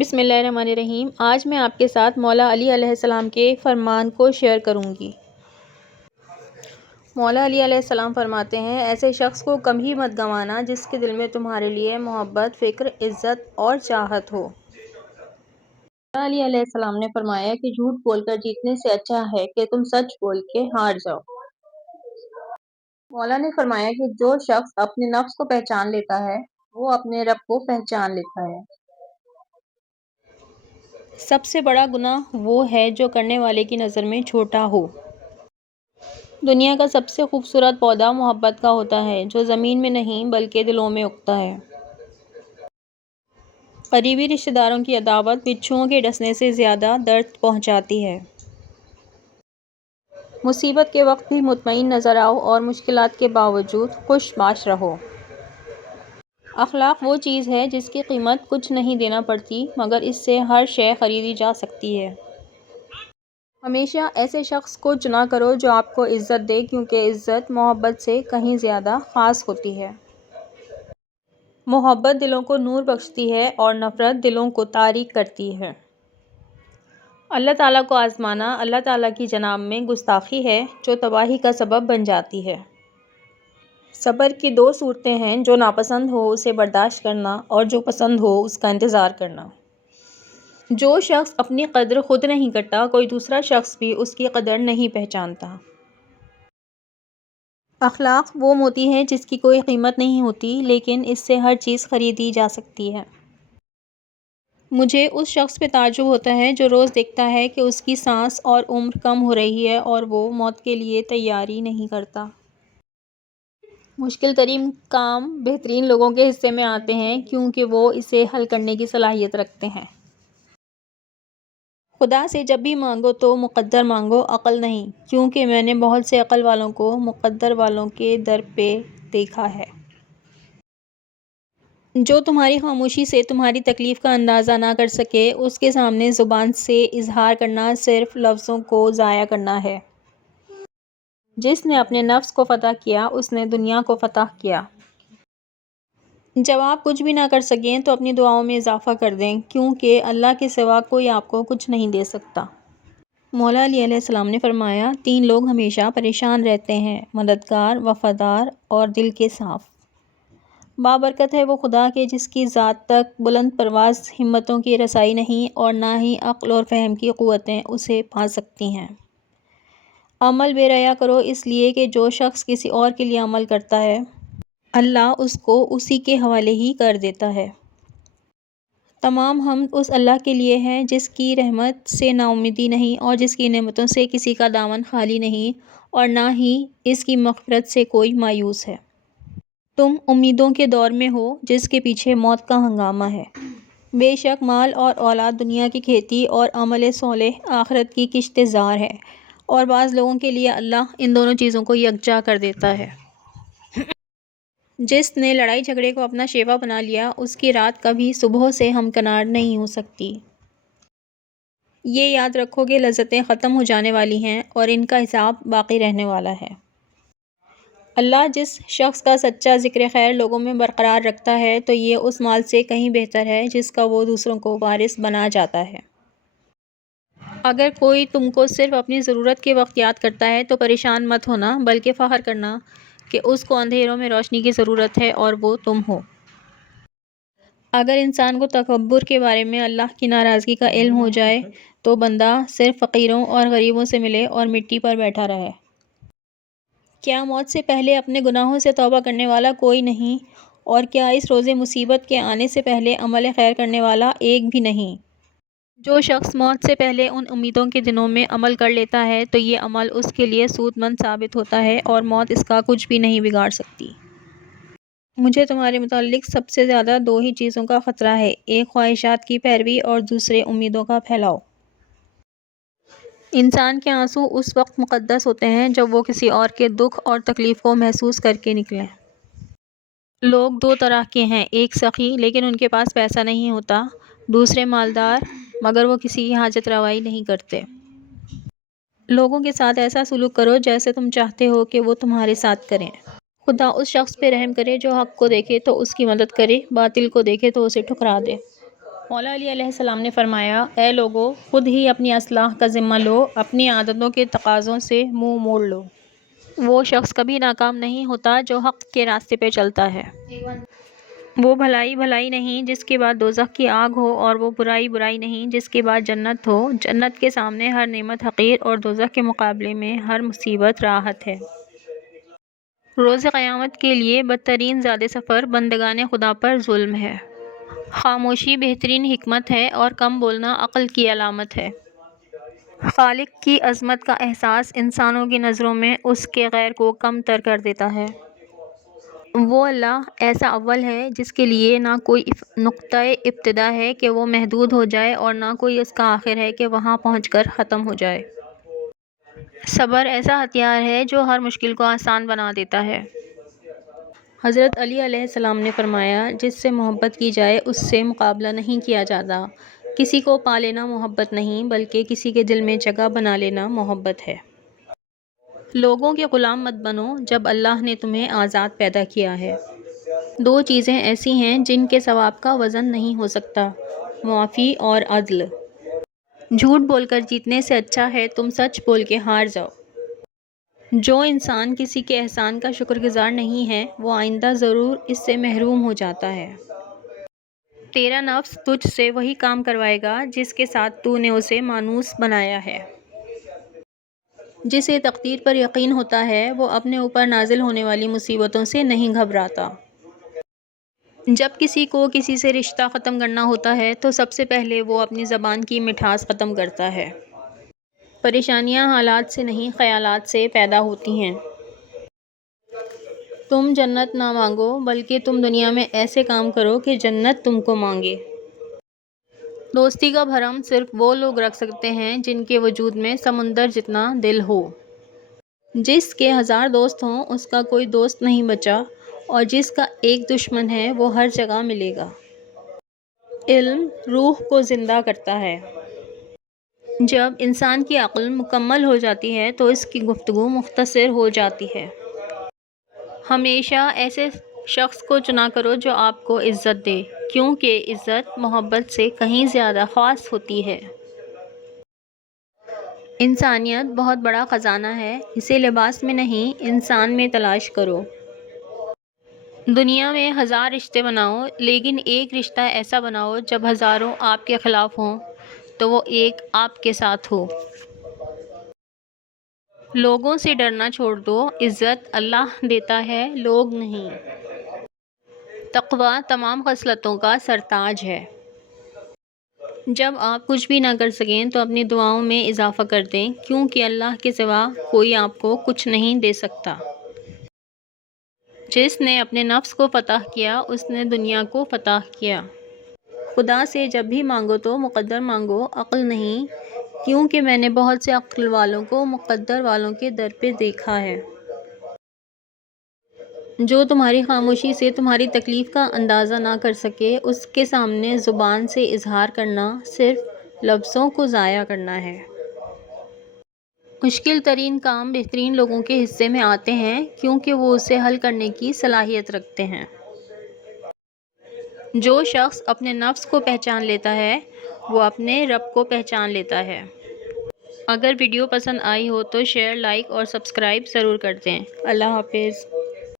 بسم اللہ الرحمن الرحیم۔ آج میں آپ کے ساتھ مولا علی علیہ السلام کے فرمان کو شیئر کروں گی۔ مولا علی علیہ السلام فرماتے ہیں، ایسے شخص کو کم ہی مت گنوانا جس کے دل میں تمہارے لیے محبت، فکر، عزت اور چاہت ہو۔ مولا علی علیہ السلام نے فرمایا کہ جھوٹ بول کر جیتنے سے اچھا ہے کہ تم سچ بول کے ہار جاؤ۔ مولا نے فرمایا کہ جو شخص اپنے نفس کو پہچان لیتا ہے وہ اپنے رب کو پہچان لیتا ہے۔ سب سے بڑا گناہ وہ ہے جو کرنے والے کی نظر میں چھوٹا ہو۔ دنیا کا سب سے خوبصورت پودا محبت کا ہوتا ہے جو زمین میں نہیں بلکہ دلوں میں اگتا ہے۔ قریبی رشتہ داروں کی عداوت بچھوؤں کے ڈسنے سے زیادہ درد پہنچاتی ہے۔ مصیبت کے وقت بھی مطمئن نظر آؤ اور مشکلات کے باوجود خوش باش رہو۔ اخلاق وہ چیز ہے جس کی قیمت کچھ نہیں دینا پڑتی مگر اس سے ہر شے خریدی جا سکتی ہے۔ ہمیشہ ایسے شخص کو چنا کرو جو آپ کو عزت دے کیونکہ عزت محبت سے کہیں زیادہ خاص ہوتی ہے۔ محبت دلوں کو نور بخشتی ہے اور نفرت دلوں کو تاریک کرتی ہے۔ اللہ تعالیٰ کو آزمانا اللہ تعالیٰ کی جناب میں گستاخی ہے جو تباہی کا سبب بن جاتی ہے۔ صبر کی دو صورتیں ہیں، جو ناپسند ہو اسے برداشت کرنا اور جو پسند ہو اس کا انتظار کرنا۔ جو شخص اپنی قدر خود نہیں کرتا کوئی دوسرا شخص بھی اس کی قدر نہیں پہچانتا۔ اخلاق وہ موتی ہے جس کی کوئی قیمت نہیں ہوتی لیکن اس سے ہر چیز خریدی جا سکتی ہے۔ مجھے اس شخص پہ تعجب ہوتا ہے جو روز دیکھتا ہے کہ اس کی سانس اور عمر کم ہو رہی ہے اور وہ موت کے لیے تیاری نہیں کرتا۔ مشکل ترین کام بہترین لوگوں کے حصے میں آتے ہیں کیونکہ وہ اسے حل کرنے کی صلاحیت رکھتے ہیں۔ خدا سے جب بھی مانگو تو مقدر مانگو، عقل نہیں، کیونکہ میں نے بہت سے عقل والوں کو مقدر والوں کے در پہ دیکھا ہے۔ جو تمہاری خاموشی سے تمہاری تکلیف کا اندازہ نہ کر سکے اس کے سامنے زبان سے اظہار کرنا صرف لفظوں کو ضائع کرنا ہے۔ جس نے اپنے نفس کو فتح کیا اس نے دنیا کو فتح کیا۔ جب آپ کچھ بھی نہ کر سکیں تو اپنی دعاؤں میں اضافہ کر دیں کیونکہ اللہ کے سوا کوئی آپ کو کچھ نہیں دے سکتا۔ مولا علی علیہ السلام نے فرمایا، تین لوگ ہمیشہ پریشان رہتے ہیں، مددگار، وفادار اور دل کے صاف۔ بابرکت ہے وہ خدا کے جس کی ذات تک بلند پرواز ہمتوں کی رسائی نہیں اور نہ ہی عقل اور فہم کی قوتیں اسے پا سکتی ہیں۔ عمل بے ریا کرو اس لیے کہ جو شخص کسی اور کے لیے عمل کرتا ہے اللہ اس کو اسی کے حوالے ہی کر دیتا ہے۔ تمام حمد اس اللہ کے لیے ہے جس کی رحمت سے نا امیدی نہیں اور جس کی نعمتوں سے کسی کا دامن خالی نہیں اور نہ ہی اس کی مغفرت سے کوئی مایوس ہے۔ تم امیدوں کے دور میں ہو جس کے پیچھے موت کا ہنگامہ ہے۔ بے شک مال اور اولاد دنیا کی کھیتی اور عمل صالح آخرت کی کشت زار ہے اور بعض لوگوں کے لیے اللہ ان دونوں چیزوں کو یکجا کر دیتا ہے۔ جس نے لڑائی جھگڑے کو اپنا شیوا بنا لیا اس کی رات کبھی صبح سے ہمکنار نہیں ہو سکتی۔ یہ یاد رکھو کہ لذتیں ختم ہو جانے والی ہیں اور ان کا حساب باقی رہنے والا ہے۔ اللہ جس شخص کا سچا ذکر خیر لوگوں میں برقرار رکھتا ہے تو یہ اس مال سے کہیں بہتر ہے جس کا وہ دوسروں کو وارث بنا جاتا ہے۔ اگر کوئی تم کو صرف اپنی ضرورت کے وقت یاد کرتا ہے تو پریشان مت ہونا بلکہ فخر کرنا کہ اس کو اندھیروں میں روشنی کی ضرورت ہے اور وہ تم ہو۔ اگر انسان کو تکبر کے بارے میں اللہ کی ناراضگی کا علم ہو جائے تو بندہ صرف فقیروں اور غریبوں سے ملے اور مٹی پر بیٹھا رہے۔ کیا موت سے پہلے اپنے گناہوں سے توبہ کرنے والا کوئی نہیں اور کیا اس روز مصیبت کے آنے سے پہلے عمل خیر کرنے والا ایک بھی نہیں؟ جو شخص موت سے پہلے ان امیدوں کے دنوں میں عمل کر لیتا ہے تو یہ عمل اس کے لیے سود مند ثابت ہوتا ہے اور موت اس کا کچھ بھی نہیں بگاڑ سکتی۔ مجھے تمہارے متعلق سب سے زیادہ دو ہی چیزوں کا خطرہ ہے، ایک خواہشات کی پیروی اور دوسرے امیدوں کا پھیلاؤ۔ انسان کے آنسو اس وقت مقدس ہوتے ہیں جب وہ کسی اور کے دکھ اور تکلیف کو محسوس کر کے نکلیں۔ لوگ دو طرح کے ہیں، ایک سخی لیکن ان کے پاس پیسہ نہیں ہوتا، دوسرے مالدار مگر وہ کسی کی حاجت روائی نہیں کرتے۔ لوگوں کے ساتھ ایسا سلوک کرو جیسے تم چاہتے ہو کہ وہ تمہارے ساتھ کریں۔ خدا اس شخص پہ رحم کرے جو حق کو دیکھے تو اس کی مدد کرے، باطل کو دیکھے تو اسے ٹھکرا دے۔ مولا علی علیہ السلام نے فرمایا، اے لوگو، خود ہی اپنی اصلاح کا ذمہ لو، اپنی عادتوں کے تقاضوں سے منہ موڑ لو۔ وہ شخص کبھی ناکام نہیں ہوتا جو حق کے راستے پہ چلتا ہے۔ وہ بھلائی بھلائی نہیں جس کے بعد دوزخ کی آگ ہو، اور وہ برائی برائی نہیں جس کے بعد جنت ہو۔ جنت کے سامنے ہر نعمت حقیر اور دوزخ کے مقابلے میں ہر مصیبت راحت ہے۔ روز قیامت کے لیے بدترین زاد سفر بندگان خدا پر ظلم ہے۔ خاموشی بہترین حکمت ہے اور کم بولنا عقل کی علامت ہے۔ خالق کی عظمت کا احساس انسانوں کی نظروں میں اس کے غیر کو کم تر کر دیتا ہے۔ وہ اللہ ایسا اول ہے جس کے لیے نہ کوئی نقطۂ ابتدا ہے کہ وہ محدود ہو جائے، اور نہ کوئی اس کا آخر ہے کہ وہاں پہنچ کر ختم ہو جائے۔ صبر ایسا ہتھیار ہے جو ہر مشکل کو آسان بنا دیتا ہے۔ حضرت علی علیہ السلام نے فرمایا، جس سے محبت کی جائے اس سے مقابلہ نہیں کیا جاتا۔ کسی کو پا لینا محبت نہیں، بلکہ کسی کے دل میں جگہ بنا لینا محبت ہے۔ لوگوں کے غلام مت بنو جب اللہ نے تمہیں آزاد پیدا کیا ہے۔ دو چیزیں ایسی ہیں جن کے ثواب کا وزن نہیں ہو سکتا، معافی اور عدل۔ جھوٹ بول کر جیتنے سے اچھا ہے تم سچ بول کے ہار جاؤ۔ جو انسان کسی کے احسان کا شکر گزار نہیں ہے، وہ آئندہ ضرور اس سے محروم ہو جاتا ہے۔ تیرا نفس تجھ سے وہی کام کروائے گا جس کے ساتھ تو نے اسے مانوس بنایا ہے۔ جسے تقدیر پر یقین ہوتا ہے وہ اپنے اوپر نازل ہونے والی مصیبتوں سے نہیں گھبراتا۔ جب کسی کو کسی سے رشتہ ختم کرنا ہوتا ہے تو سب سے پہلے وہ اپنی زبان کی مٹھاس ختم کرتا ہے۔ پریشانیاں حالات سے نہیں، خیالات سے پیدا ہوتی ہیں۔ تم جنت نہ مانگو، بلکہ تم دنیا میں ایسے کام کرو کہ جنت تم کو مانگے۔ دوستی کا بھرم صرف وہ لوگ رکھ سکتے ہیں جن کے وجود میں سمندر جتنا دل ہو۔ جس کے 1000 دوست ہوں اس کا کوئی دوست نہیں بچا، اور جس کا ایک دشمن ہے وہ ہر جگہ ملے گا۔ علم روح کو زندہ کرتا ہے۔ جب انسان کی عقل مکمل ہو جاتی ہے تو اس کی گفتگو مختصر ہو جاتی ہے۔ ہمیشہ ایسے شخص کو چنا کرو جو آپ کو عزت دے، کیونکہ عزت محبت سے کہیں زیادہ خاص ہوتی ہے۔ انسانیت بہت بڑا خزانہ ہے، اسے لباس میں نہیں انسان میں تلاش کرو۔ دنیا میں 1000 رشتے بناؤ، لیکن ایک رشتہ ایسا بناؤ جب ہزاروں آپ کے خلاف ہوں تو وہ ایک آپ کے ساتھ ہو۔ لوگوں سے ڈرنا چھوڑ دو، عزت اللہ دیتا ہے، لوگ نہیں۔ تقویٰ تمام خصلتوں کا سرتاج ہے۔ جب آپ کچھ بھی نہ کر سکیں تو اپنی دعاؤں میں اضافہ کر دیں، کیونکہ اللہ کے سوا کوئی آپ کو کچھ نہیں دے سکتا۔ جس نے اپنے نفس کو فتح کیا اس نے دنیا کو فتح کیا۔ خدا سے جب بھی مانگو تو مقدر مانگو، عقل نہیں، کیونکہ میں نے بہت سے عقل والوں کو مقدر والوں کے در پہ دیکھا ہے۔ جو تمہاری خاموشی سے تمہاری تکلیف کا اندازہ نہ کر سکے، اس کے سامنے زبان سے اظہار کرنا صرف لفظوں کو ضائع کرنا ہے۔ مشکل ترین کام بہترین لوگوں کے حصے میں آتے ہیں، کیونکہ وہ اسے حل کرنے کی صلاحیت رکھتے ہیں۔ جو شخص اپنے نفس کو پہچان لیتا ہے وہ اپنے رب کو پہچان لیتا ہے۔ اگر ویڈیو پسند آئی ہو تو شیئر، لائک اور سبسکرائب ضرور کر دیں۔ اللہ حافظ۔